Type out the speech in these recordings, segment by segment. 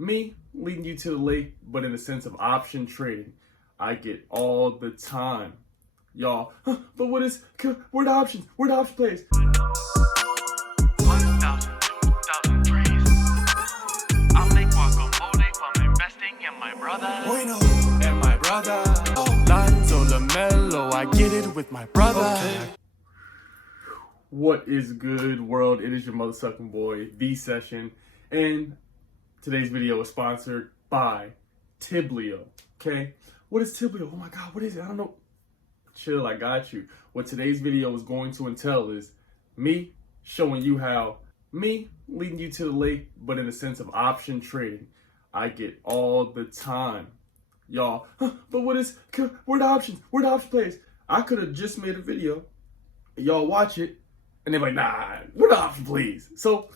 Me leading you to the lake, but in the sense of option trading. I get all the time. Y'all, but where the options? Where the option plays? 1,000, 2,000 trees. I'll make guacamole from investing in my brother. Bueno. And my brother. Lonzo LaMelo, I get it with my brother. Okay. What is good, world? It is your mother sucking boy, The Session, and today's video is sponsored by Tiblio. Okay, what is Tiblio? Oh my God, what is it? I don't know. Chill, I got you. What today's video is going to entail is me showing you how me leading you to the lake, but in the sense of option trading. I get all the time, y'all. But where the options? Where the option plays? I could have just made a video. Y'all watch it, and they're like, nah, where the option plays? So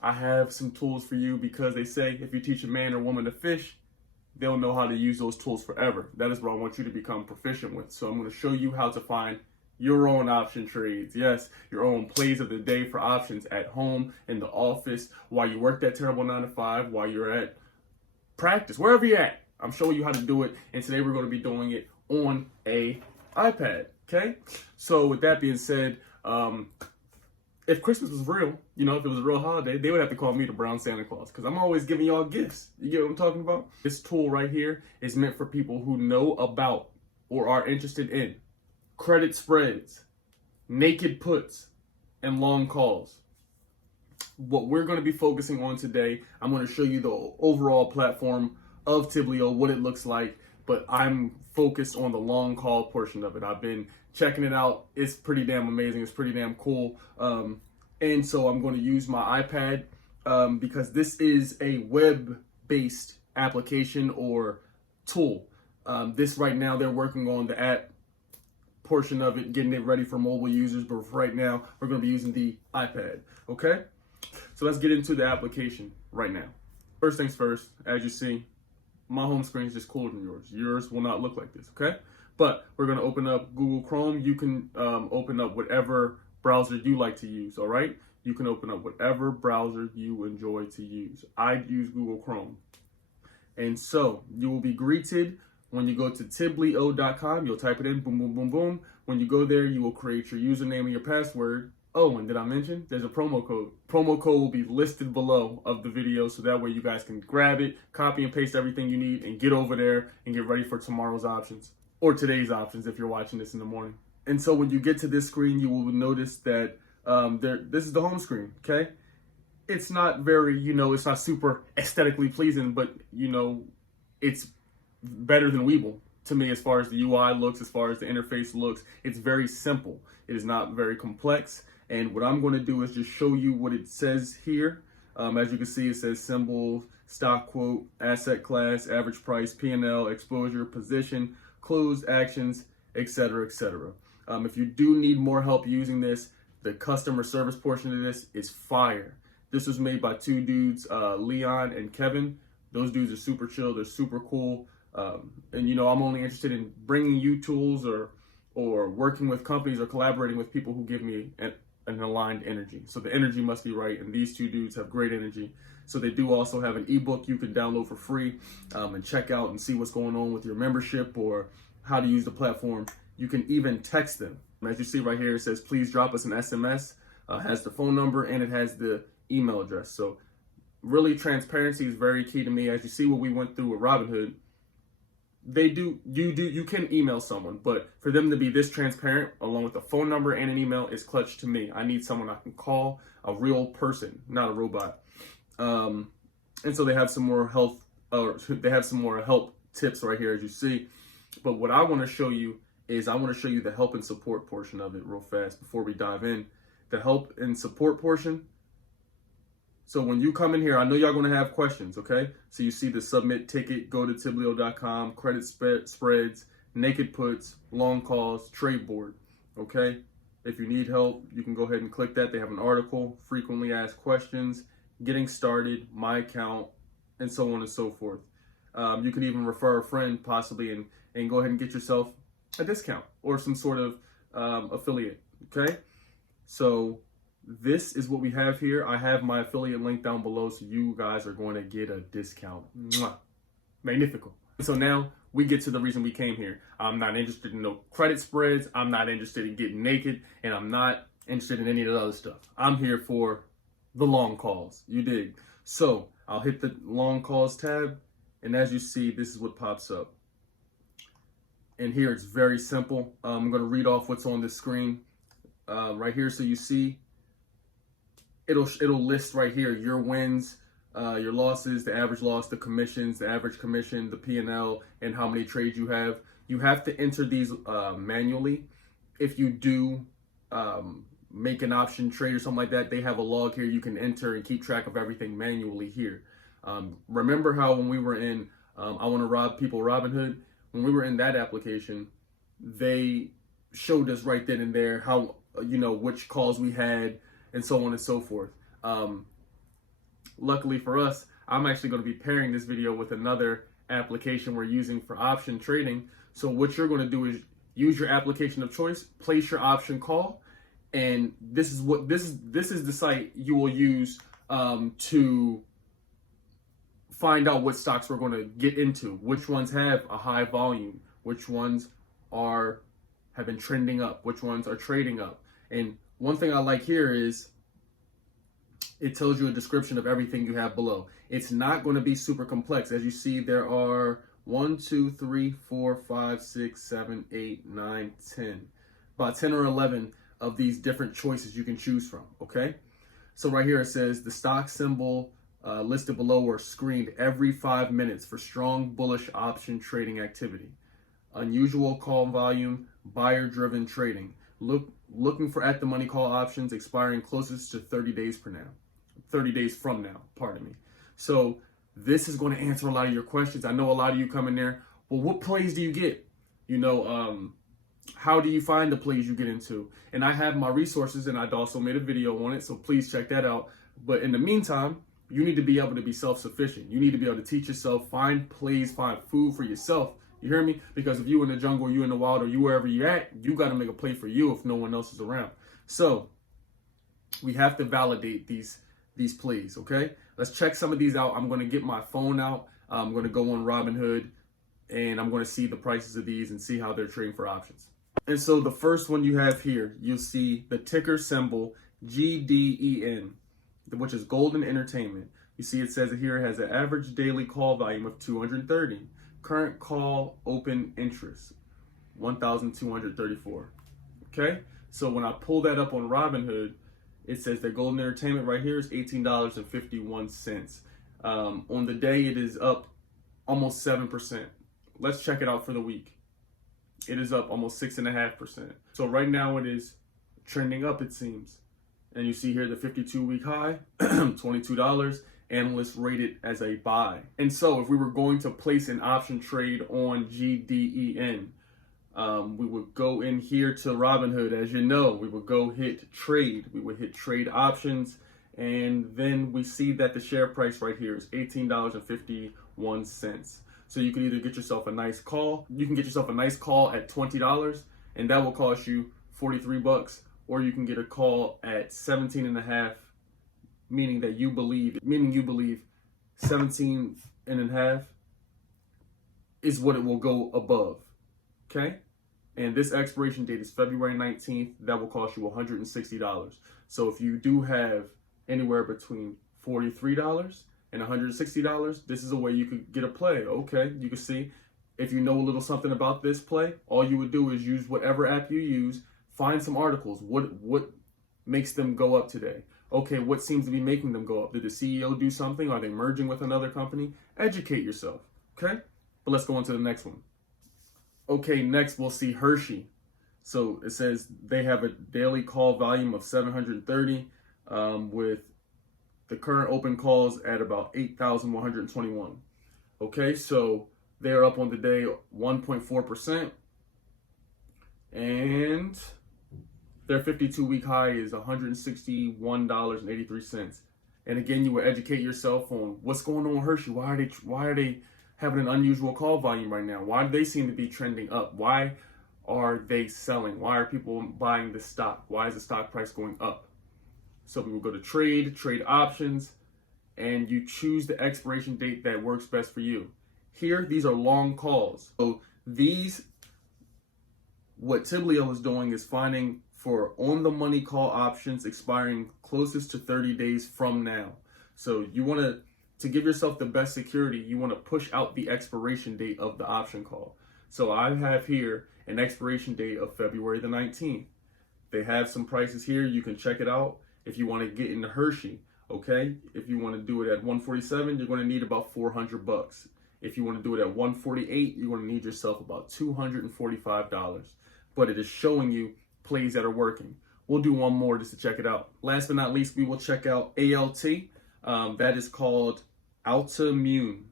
I have some tools for you because they say if you teach a man or woman to fish, they'll know how to use those tools forever. That is what I want you to become proficient with. So I'm going to show you how to find your own option trades. Yes, your own plays of the day for options at home, in the office, while you work that terrible 9 to 5, while you're at practice, wherever you're at. I'm showing you how to do it. And today we're going to be doing it on a iPad. Okay. So with that being said, if Christmas was real, if it was a real holiday, they would have to call me the Brown Santa Claus because I'm always giving y'all gifts. You get what I'm talking about? This tool right here is meant for people who know about or are interested in credit spreads, naked puts, and long calls. What we're going to be focusing on today, I'm going to show you the overall platform of Tiblio, what it looks like, but I'm focused on the long call portion of it. I've been checking it out. It's pretty damn amazing. It's pretty damn cool. And so I'm going to use my iPad because this is a web-based application or tool. This right now, they're working on the app portion of it, getting it ready for mobile users. But right now, we're going to be using the iPad. Okay? So let's get into the application right now. First things first, as you see, my home screen is just cooler than yours. Yours will not look like this, okay? But we're going to open up Google Chrome. You can open up whatever browser you like to use, all right? You can open up whatever browser you enjoy to use. I use Google Chrome. And so you will be greeted when you go to tiblio.com. You'll type it in, boom, boom, boom, boom. When you go there, you will create your username and your password. Oh, and did I mention there's a promo code? Promo code will be listed below of the video, so that way you guys can grab it, copy and paste everything you need, and get over there and get ready for tomorrow's options, or today's options if you're watching this in the morning. And so when you get to this screen, you will notice that this is the home screen, okay? It's not very, it's not super aesthetically pleasing, but, it's better than Weeble to me as far as the UI looks, as far as the interface looks. It's very simple. It is not very complex. And what I'm going to do is just show you what it says here. As you can see, it says symbol, stock quote, asset class, average price, P&L, exposure, position, closed actions, etc., etc. If you do need more help using this, the customer service portion of this is fire. This was made by two dudes, Leon and Kevin. Those dudes are super chill. They're super cool. And I'm only interested in bringing you tools or working with companies or collaborating with people who give me an aligned energy. So the energy must be right, and these two dudes have great energy. So they do also have an ebook you can download for free and check out and see what's going on with your membership or how to use the platform. You can even text them. As you see right here, it says, please drop us an SMS, has the phone number, and it has the email address. So really, transparency is very key to me. As you see what we went through with Robinhood, you can email someone, but for them to be this transparent along with a phone number and an email is clutch to me. I need someone I can call, a real person, not a robot. And so they have some more help tips right here, as you see. But what I want to show you is I want to show you the help and support portion of it real fast before we dive in. The help and support portion. So when you come in here, I know y'all going to have questions, okay? So you see the submit ticket, go to tiblio.com, credit spreads, naked puts, long calls, trade board, okay? If you need help, you can go ahead and click that. They have an article, frequently asked questions, getting started, my account, and so on and so forth. You can even refer a friend possibly and go ahead and get yourself a discount or some sort of affiliate, okay? So this is what we have here. I have my affiliate link down below, so you guys are going to get a discount. Mwah. Magnifico. So now we get to the reason we came here. I'm not interested in no credit spreads. I'm not interested in getting naked, and I'm not interested in any of the other stuff. I'm here for the long calls. You dig? So I'll hit the long calls tab, and as you see, this is what pops up. And here it's very simple. I'm going to read off what's on this screen right here. So you see, it'll list right here your wins, your losses, the average loss, the commissions, the average commission, the P&L, and how many trades you have. You have to enter these manually. If you do make an option trade or something like that, they have a log here you can enter and keep track of everything manually here. Remember how when we were in I Want to Rob People Robinhood, when we were in that application, they showed us right then and there how, which calls we had and so on and so forth. Luckily for us, I'm actually going to be pairing this video with another application we're using for option trading. So what you're going to do is use your application of choice, place your option call, and this is the site you will use to find out what stocks we're going to get into, which ones have a high volume, which ones have been trending up, which ones are trading up. And one thing I like here is it tells you a description of everything you have below. It's not going to be super complex. As you see, there are 1, 2, 3, 4, 5, 6, 7, 8, 9, 10. About 10 or 11 of these different choices you can choose from, okay? So right here it says the stock symbol listed below are screened every 5 minutes for strong bullish option trading activity. Unusual call volume, buyer-driven trading. Looking for at-the-money call options expiring closest to 30 days from now, pardon me. So this is going to answer a lot of your questions. I know a lot of you come in there, well, what plays do you get? How do you find the plays you get into? And I have my resources, and I'd also made a video on it, so please check that out. But in the meantime, you need to be able to be self-sufficient. You need to be able to teach yourself, find plays, find food for yourself. You hear me? Because if you in the jungle, you in the wild, or you wherever you're at, you got to make a play for you if no one else is around. So we have to validate these plays, okay? Let's check some of these out. I'm going to get my phone out. I'm going to go on Robinhood, and I'm going to see the prices of these and see how they're trading for options. And so the first one you have here, you'll see the ticker symbol GDEN, which is Golden Entertainment. You see it says it here has an average daily call volume of 230. Current call open interest, 1,234. Okay? So when I pull that up on Robinhood, it says that Golden Entertainment right here is $18.51. On the day, it is up almost 7%. Let's check it out for the week. It is up almost 6.5%. So right now it is trending up, it seems. And you see here the 52-week high, $22. Analysts rate it as a buy. And so if we were going to place an option trade on GDEN, we would go in here to Robinhood. As you know, we would go hit trade. We would hit trade options. And then we see that the share price right here is $18.51. So you can either get yourself a nice call. You can get yourself a nice call at $20, and that will cost you $43. Or you can get a call at 17.5, meaning you believe 17.5 is what it will go above. Okay? And this expiration date is February 19th. That will cost you $160. So if you do have anywhere between $43 and $160, this is a way you could get a play. Okay, you can see if you know a little something about this play, all you would do is use whatever app you use, find some articles. What makes them go up today? Okay, what seems to be making them go up? Did the CEO do something? Are they merging with another company? Educate yourself, okay? But let's go on to the next one. Okay, next we'll see Hershey. So it says they have a daily call volume of 730 with the current open calls at about 8,121. Okay, so they're up on the day 1.4%. And their 52-week high is $161.83. And again, you will educate yourself on what's going on with Hershey. Why are they having an unusual call volume right now? Why do they seem to be trending up? Why are they selling? Why are people buying the stock? Why is the stock price going up? So we will go to trade options, and you choose the expiration date that works best for you. Here, these are long calls. So what Tiblio is doing is finding for on the money call options expiring closest to 30 days from now. So you want to give yourself the best security, you want to push out the expiration date of the option call. So I have here an expiration date of February the 19th. They have some prices here. You can check it out if you want to get into Hershey. Okay, if you want to do it at 147, you're going to need about $400. If you want to do it at 148, you're going to need yourself about $245. But it is showing you plays that are working. We'll do one more just to check it out. Last but not least, we will check out ALT. That is called Altimmune.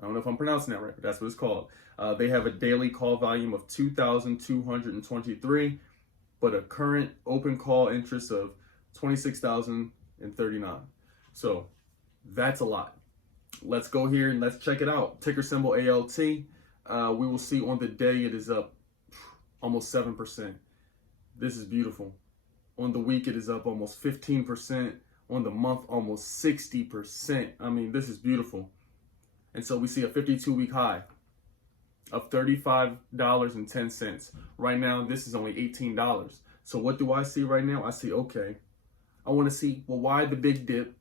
I don't know if I'm pronouncing that right, but that's what it's called. They have a daily call volume of 2,223, but a current open call interest of 26,039. So that's a lot. Let's go here and let's check it out. Ticker symbol ALT. We will see on the day it is up almost 7%. This is beautiful. On the week it is up almost 15%. On the month almost 60%. I mean, this is beautiful. And so we see a 52-week high of $35.10. Right now, this is only $18. So what do I see right now? I see, okay, I want to see, well, why the big dip?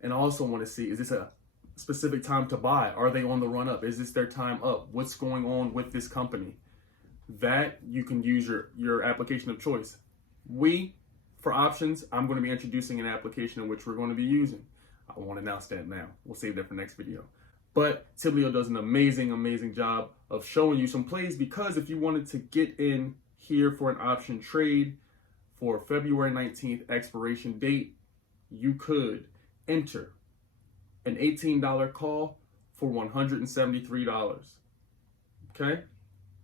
And I also want to see, is this a specific time to buy? Are they on the run up? Is this their time up? What's going on with this company? That you can use your application of choice. For options, I'm going to be introducing an application in which we're going to be using. I won't announce that now. We'll save that for next video. But Tiblio does an amazing job of showing you some plays, because if you wanted to get in here for an option trade for February 19th expiration date, you could enter an $18 call for $173. Okay?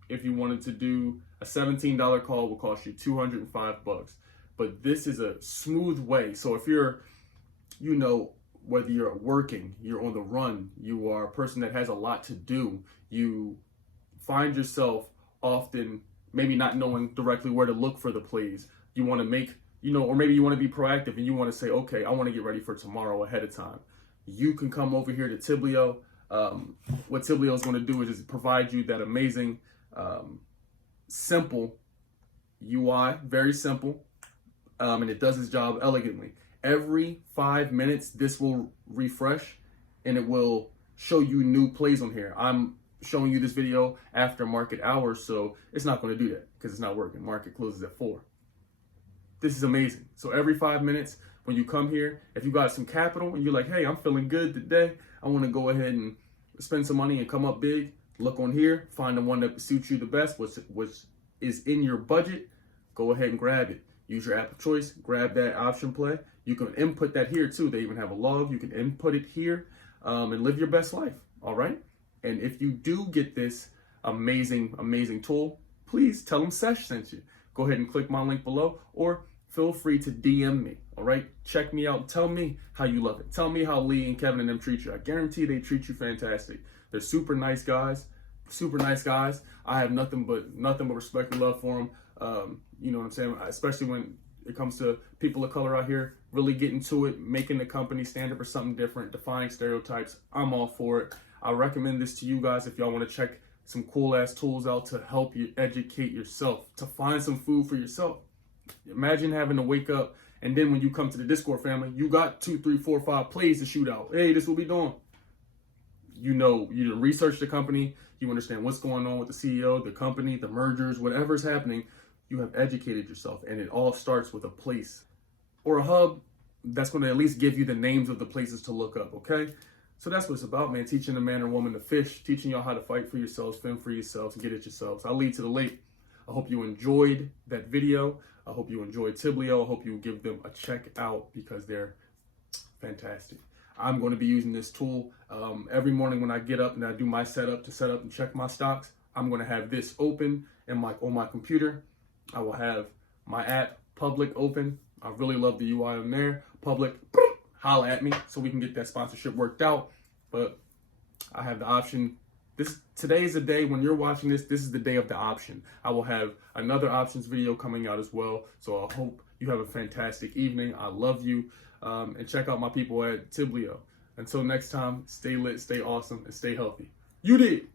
If you wanted to do a $17 call, will cost you $205. But this is a smooth way. So if you're, whether you're working, you're on the run, you are a person that has a lot to do, you find yourself often maybe not knowing directly where to look for the plays. You want to make, or maybe you want to be proactive and you want to say, okay, I want to get ready for tomorrow ahead of time. You can come over here to Tiblio. What Tiblio is going to do is just provide you that amazing, simple UI, very simple. And it does its job elegantly. Every 5 minutes, this will refresh and it will show you new plays on here. I'm showing you this video after market hours, so it's not going to do that because it's not working. Market closes at 4. This is amazing. So every 5 minutes, when you come here, if you got some capital and you're like, hey, I'm feeling good today, I want to go ahead and spend some money and come up big, look on here, find the one that suits you the best, which is in your budget, go ahead and grab it. Use your app of choice, grab that option play. You can input that here too. They even have a log. You can input it here and live your best life, all right? And if you do get this amazing tool, please tell them Sesh sent you. Go ahead and click my link below or feel free to DM me, all right? Check me out. Tell me how you love it. Tell me how Lee and Kevin and them treat you. I guarantee they treat you fantastic. They're super nice guys. I have nothing but respect and love for them. You know what I'm saying? Especially when it comes to people of color out here, really getting to it, making the company stand up for something different, defying stereotypes. I'm all for it. I recommend this to you guys if y'all want to check some cool ass tools out to help you educate yourself, to find some food for yourself. Imagine having to wake up and then when you come to the Discord family, you got 2, 3, 4, 5 plays to shoot out. Hey, this is what we doing. You research the company, you understand what's going on with the CEO, the company, the mergers, whatever's happening. You have educated yourself, and it all starts with a place or a hub that's going to at least give you the names of the places to look up, okay? So that's what it's about, man. Teaching a man or woman to fish, teaching y'all how to fight for yourselves, fend for yourselves, and get it yourselves. I'll lead to the lake. I hope you enjoyed that video. I hope you enjoyed Tiblio. I hope you give them a check out because they're fantastic. I'm going to be using this tool every morning when I get up and I do my setup to set up and check my stocks. I'm going to have this open on my computer. I will have my app public open. I really love the UI on there. Public, holla at me so we can get that sponsorship worked out. But I have the option. Today is the day when you're watching this. This is the day of the option. I will have another options video coming out as well. So I hope You have a fantastic evening. I love you. And check out my people at Tiblio. Until next time, stay lit, stay awesome, and stay healthy. You did.